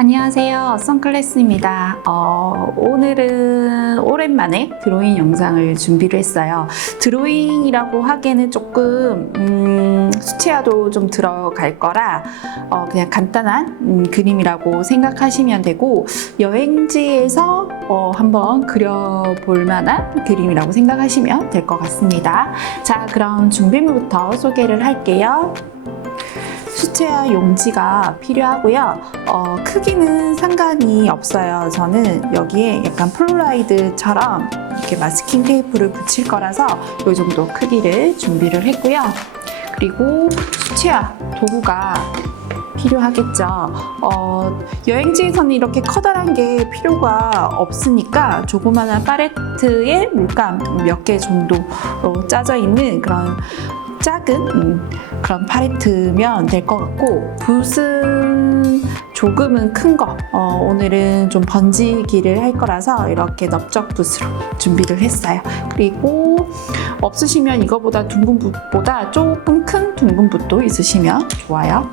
안녕하세요. 선클래스입니다. 오늘은 오랜만에 드로잉 영상을 준비를 했어요. 드로잉이라고 하기에는 조금 수채화도 좀 들어갈 거라 그냥 간단한 그림이라고 생각하시면 되고, 여행지에서 한번 그려볼 만한 그림이라고 생각하시면 될 것 같습니다. 자, 그럼 준비물부터 소개를 할게요. 수채화 용지가 필요하고요. 크기는 상관이 없어요. 저는 여기에 약간 폴라로이드처럼 이렇게 마스킹 테이프를 붙일 거라서 이 정도 크기를 준비를 했고요. 그리고 수채화 도구가 필요하겠죠. 여행지에서는 이렇게 커다란 게 필요가 없으니까 조그마한 팔레트에 물감 몇 개 정도로 짜져 있는 그런 작은 그런 팔레트면 될 것 같고, 붓은 조금은 큰 거, 오늘은 좀 번지기를 할 거라서 이렇게 넓적 붓으로 준비를 했어요. 그리고 없으시면 이거보다 둥근 붓보다 조금 큰 둥근 붓도 있으시면 좋아요.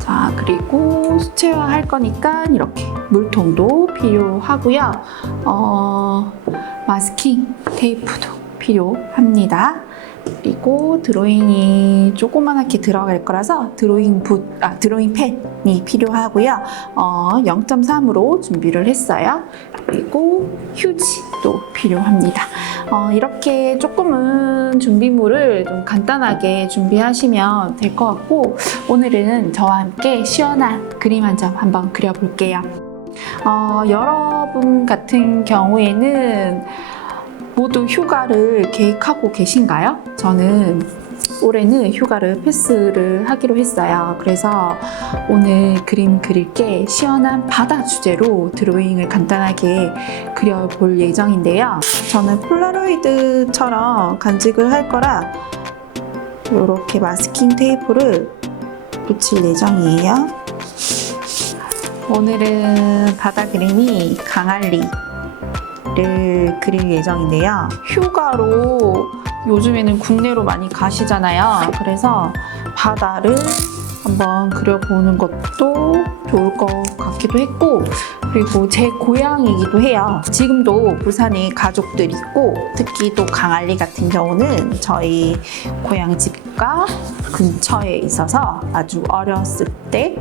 자, 그리고 수채화 할 거니까 이렇게 물통도 필요하고요. 마스킹 테이프도 필요합니다. 그리고 드로잉이 조그맣게 들어갈 거라서 드로잉 펜이 필요하고요. 0.3으로 준비를 했어요. 그리고 휴지도 필요합니다. 이렇게 조금은 준비물을 좀 간단하게 준비하시면 될 것 같고, 오늘은 저와 함께 시원한 그림 한 점 한번 그려볼게요. 여러분 같은 경우에는 모두 휴가를 계획하고 계신가요? 저는 올해는 휴가를 패스를 하기로 했어요. 그래서 오늘 그림 그릴 게 시원한 바다 주제로 드로잉을 간단하게 그려볼 예정인데요. 저는 폴라로이드처럼 간직을 할 거라 이렇게 마스킹 테이프를 붙일 예정이에요. 오늘은 바다 그림이 강알리 를 그릴 예정인데요. 휴가로 요즘에는 국내로 많이 가시잖아요. 그래서 바다를 한번 그려보는 것도 좋을 것 같기도 했고, 그리고 제 고향이기도 해요. 지금도 부산에 가족들이 있고, 특히 또 강알리 같은 경우는 저희 고향집과 근처에 있어서 아주 어렸을 때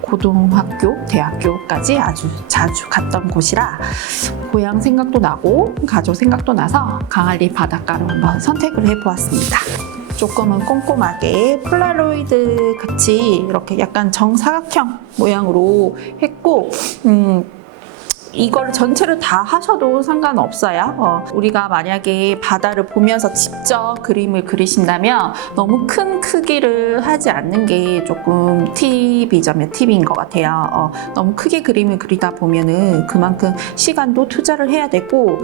고등학교, 대학교까지 아주 자주 갔던 곳이라 고향 생각도 나고 가족 생각도 나서 강알리 바닷가로 한번 선택을 해보았습니다. 조금은 꼼꼼하게 폴라로이드 같이 이렇게 약간 정사각형 모양으로 했고, 이걸 전체를 다 하셔도 상관없어요. 우리가 만약에 바다를 보면서 직접 그림을 그리신다면 너무 큰 크기를 하지 않는 게 조금 팁인 것 같아요. 너무 크게 그림을 그리다 보면은 그만큼 시간도 투자를 해야 되고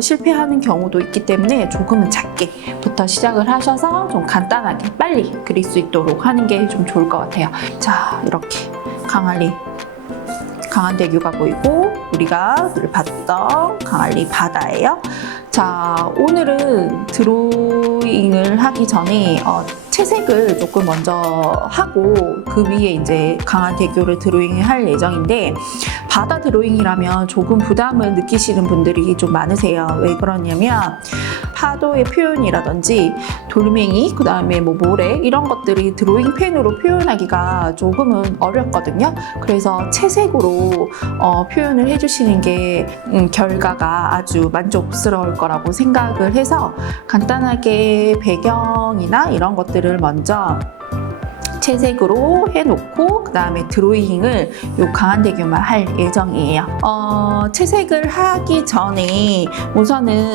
실패하는 경우도 있기 때문에 조금은 작게부터 시작을 하셔서 좀 간단하게 빨리 그릴 수 있도록 하는 게 좀 좋을 것 같아요. 자, 이렇게 강한대교가 보이고 우리가 늘 봤던 강알리 바다예요. 자, 오늘은 드로잉을 하기 전에 채색을 조금 먼저 하고 그 위에 이제 강한대교를 드로잉을 할 예정인데, 바다 드로잉이라면 조금 부담을 느끼시는 분들이 좀 많으세요. 왜 그러냐면 파도의 표현이라든지 돌멩이, 그 다음에 뭐 모래 이런 것들이 드로잉 펜으로 표현하기가 조금은 어렵거든요. 그래서 채색으로 표현을 해주시는 게 결과가 아주 만족스러울 거라고 생각을 해서 간단하게 배경이나 이런 것들을 먼저 채색으로 해놓고 그 다음에 드로잉을 요 강한대교만 할 예정이에요. 채색을 하기 전에 우선은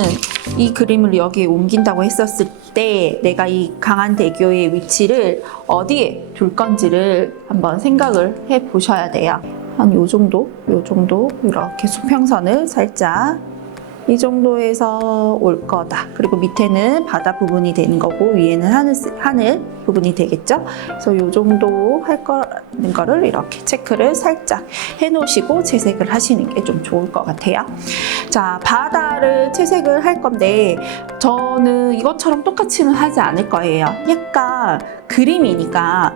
이 그림을 여기에 옮긴다고 했었을 때 내가 이 강한대교의 위치를 어디에 둘 건지를 한번 생각을 해 보셔야 돼요. 한 요 정도 이렇게 수평선을 살짝 이 정도에서 올 거다. 그리고 밑에는 바다 부분이 되는 거고 위에는 하늘 부분이 되겠죠. 그래서 이 정도 할 거를 이렇게 체크를 살짝 해놓으시고 채색을 하시는 게 좀 좋을 것 같아요. 자, 바다를 채색을 할 건데 저는 이것처럼 똑같이는 하지 않을 거예요. 약간 그림이니까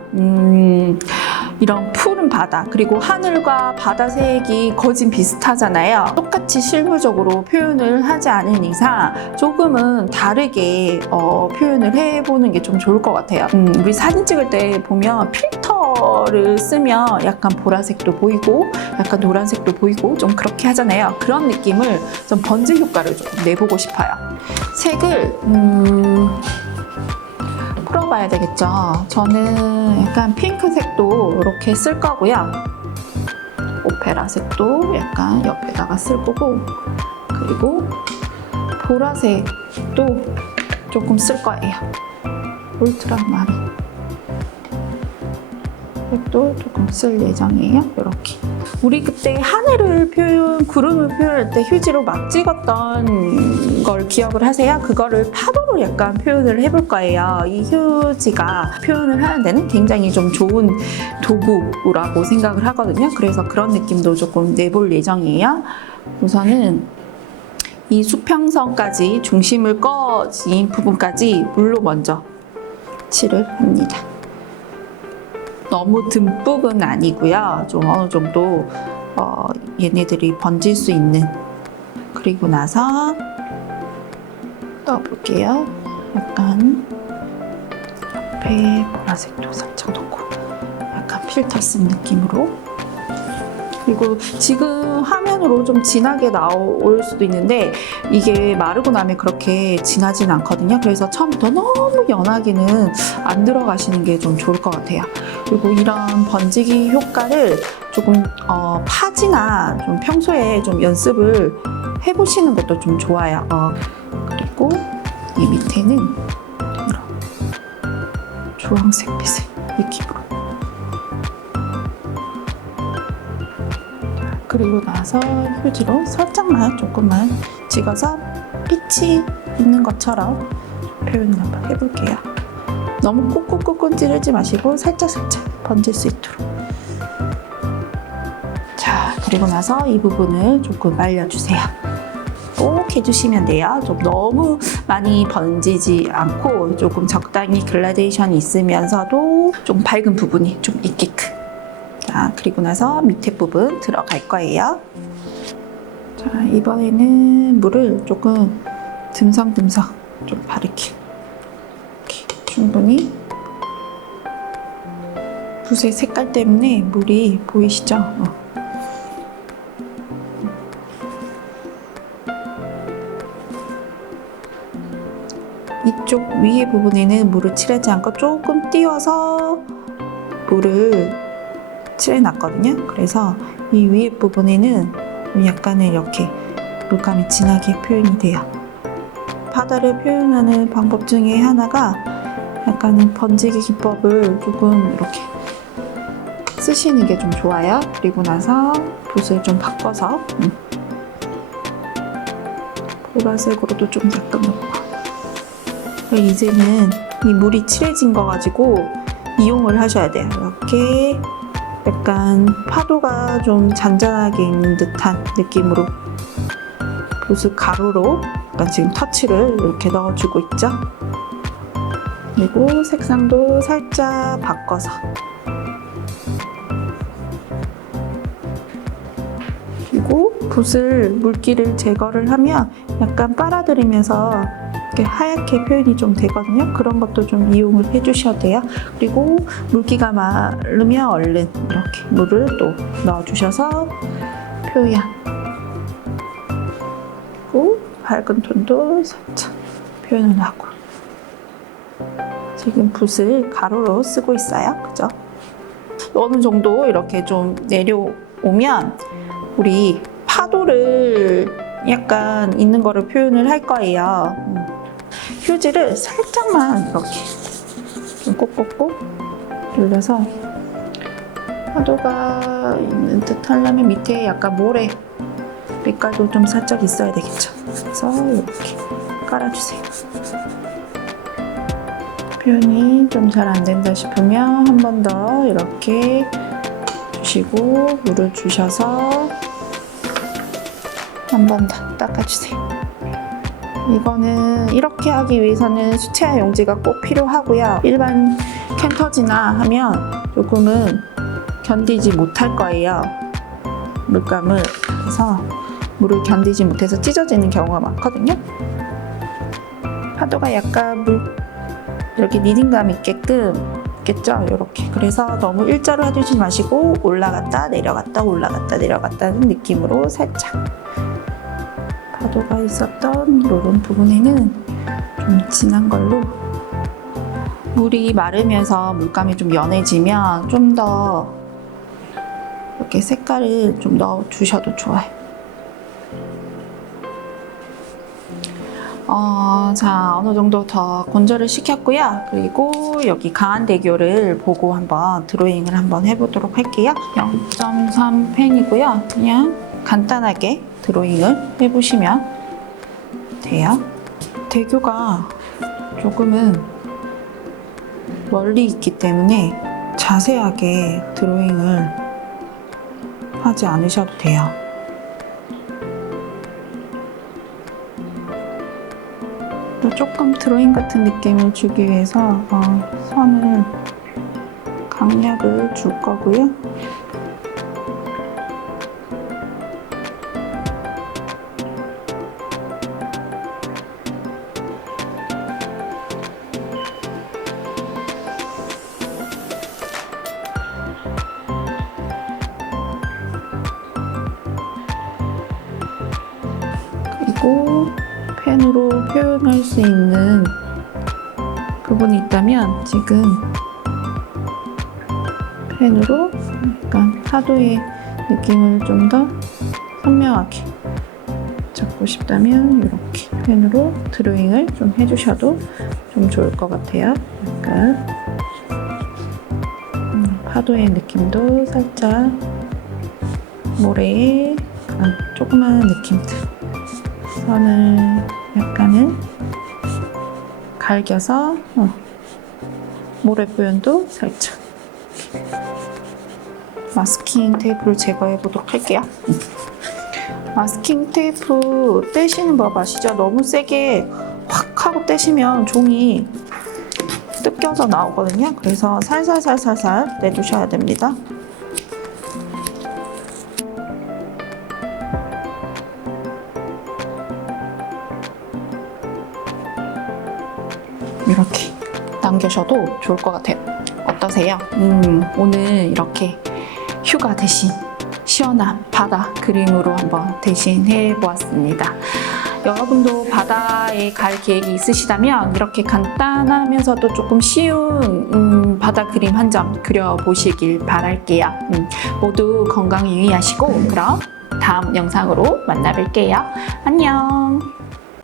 이런 푸른 바다, 그리고 하늘과 바다 색이 거진 비슷하잖아요. 똑같이 실무적으로 표현을 하지 않은 이상 조금은 다르게 표현을 해보는 게 좀 좋을 것 같아요. 우리 사진 찍을 때 보면 필터를 쓰면 약간 보라색도 보이고 약간 노란색도 보이고 좀 그렇게 하잖아요. 그런 느낌을 좀 번지 효과를 조금 내보고 싶어요. 색을 풀어봐야 되겠죠. 저는 약간 핑크색도 이렇게 쓸 거고요. 오페라색도 약간 옆에다가 쓸 거고, 그리고 보라색도 조금 쓸 거예요. 울트라마린 색도 조금 쓸 예정이에요. 이렇게. 우리 그때 구름을 표현할 때 휴지로 막 찍었던 걸 기억을 하세요? 그거를 파도로 약간 표현을 해볼 거예요. 이 휴지가 표현을 하는 데는 굉장히 좀 좋은 도구라고 생각을 하거든요. 그래서 그런 느낌도 조금 내볼 예정이에요. 우선은 이 수평선까지 중심을 꺼진 부분까지 물로 먼저 칠을 합니다. 너무 듬뿍은 아니고요. 좀 어느 정도 얘네들이 번질 수 있는. 그리고 나서 넣어볼게요. 약간 옆에 보라색도 살짝 넣고 약간 필터 쓴 느낌으로. 그리고 지금 화면으로 좀 진하게 나올 수도 있는데 이게 마르고 나면 그렇게 진하진 않거든요. 그래서 처음부터 너무 연하게는 안 들어가시는 게 좀 좋을 것 같아요. 그리고 이런 번지기 효과를 조금 파지나 좀 평소에 좀 연습을 해보시는 것도 좀 좋아요. 그리고 이 밑에는 이런 주황색 빛의 느낌으로. 그리고 나서 휴지로 살짝만 조금만 찍어서 빛이 있는 것처럼 표현을 한번 해볼게요. 너무 꾹꾹꾹꾹 찌르지 마시고 살짝살짝 번질 수 있도록. 자, 그리고 나서 이 부분을 조금 말려주세요. 꼭 해주시면 돼요. 좀 너무 많이 번지지 않고 조금 적당히 글라데이션이 있으면서도 좀 밝은 부분이 좀 있게끔. 자, 그리고 나서 밑에 부분 들어갈 거예요. 자, 이번에는 물을 조금 듬성듬성 좀 바르게 이렇게 충분히. 붓의 색깔 때문에 물이 보이시죠? 이쪽 위에 부분에는 물을 칠하지 않고 조금 띄워서 물을 칠해놨거든요. 그래서 이 위에 부분에는 약간의 이렇게 물감이 진하게 표현이 돼요. 바다를 표현하는 방법 중에 하나가 약간의 번지기 기법을 조금 이렇게 쓰시는 게 좀 좋아요. 그리고 나서 붓을 좀 바꿔서 보라색으로도 좀 약간 넣고. 이제는 이 물이 칠해진 거 가지고 이용을 하셔야 돼요. 이렇게 약간 파도가 좀 잔잔하게 있는 듯한 느낌으로 붓을 가루로 약간 지금 터치를 이렇게 넣어주고 있죠. 그리고 색상도 살짝 바꿔서. 그리고 붓을 물기를 제거를 하면 약간 빨아들이면서 이렇게 하얗게 표현이 좀 되거든요. 그런 것도 좀 이용을 해주셔야 돼요. 그리고 물기가 마르면 얼른 이렇게 물을 또 넣어주셔서 표현. 그리고 밝은 톤도 살짝 표현을 하고. 지금 붓을 가로로 쓰고 있어요. 그죠? 어느 정도 이렇게 좀 내려오면 우리 파도를 약간 있는 거를 표현을 할 거예요. 휴지를 살짝만 이렇게 좀 꼭꼭꼭 눌러서 파도가 있는 듯 하려면 밑에 약간 모래 빛깔도 좀 살짝 있어야 되겠죠. 그래서 이렇게 깔아주세요. 표현이 좀 잘 안 된다 싶으면 한 번 더 이렇게 주시고 물을 주셔서 한 번 더 닦아주세요. 이거는 이렇게 하기 위해서는 수채화 용지가 꼭 필요하고요. 일반 캔터지나 하면 조금은 견디지 못할 거예요. 물감을. 그래서 물을 견디지 못해서 찢어지는 경우가 많거든요. 파도가 약간 이렇게 리딩감 있게끔 있겠죠? 이렇게. 그래서 너무 일자로 해주지 마시고 올라갔다 내려갔다 올라갔다 내려갔다는 느낌으로 살짝 파도가 있었던 이런 부분에는 좀 진한 걸로, 물이 마르면서 물감이 좀 연해지면 좀 더 이렇게 색깔을 좀 넣어 주셔도 좋아요. 자, 어느 정도 더 건조를 시켰고요. 그리고 여기 강한대교를 보고 한번 드로잉을 한번 해보도록 할게요. 0.3 펜이고요. 그냥 간단하게 드로잉을 해보시면 돼요. 대교가 조금은 멀리 있기 때문에 자세하게 드로잉을 하지 않으셔도 돼요. 또 조금 드로잉 같은 느낌을 주기 위해서 선을 강약을 줄 거고요. 그리고 펜으로 표현할 수 있는 부분이 있다면 지금 펜으로 약간 파도의 느낌을 좀 더 선명하게 잡고 싶다면 이렇게 펜으로 드로잉을 좀 해주셔도 좀 좋을 것 같아요. 약간 파도의 느낌도 살짝 모래의 조그마한 느낌들, 선을 약간은 갈겨서 모래 표현도 살짝. 마스킹 테이프를 제거해 보도록 할게요. 마스킹 테이프 떼시는 법 아시죠? 너무 세게 확 하고 떼시면 종이 뜯겨서 나오거든요. 그래서 살살살살살 떼주셔야 됩니다. 이렇게 남겨셔도 좋을 것 같아요. 어떠세요? 오늘 이렇게 휴가 대신 시원한 바다 그림으로 한번 대신해 보았습니다. 여러분도 바다에 갈 계획이 있으시다면 이렇게 간단하면서도 조금 쉬운 바다 그림 한 점 그려보시길 바랄게요. 모두 건강 유의하시고 그럼 다음 영상으로 만나 뵐게요. 안녕.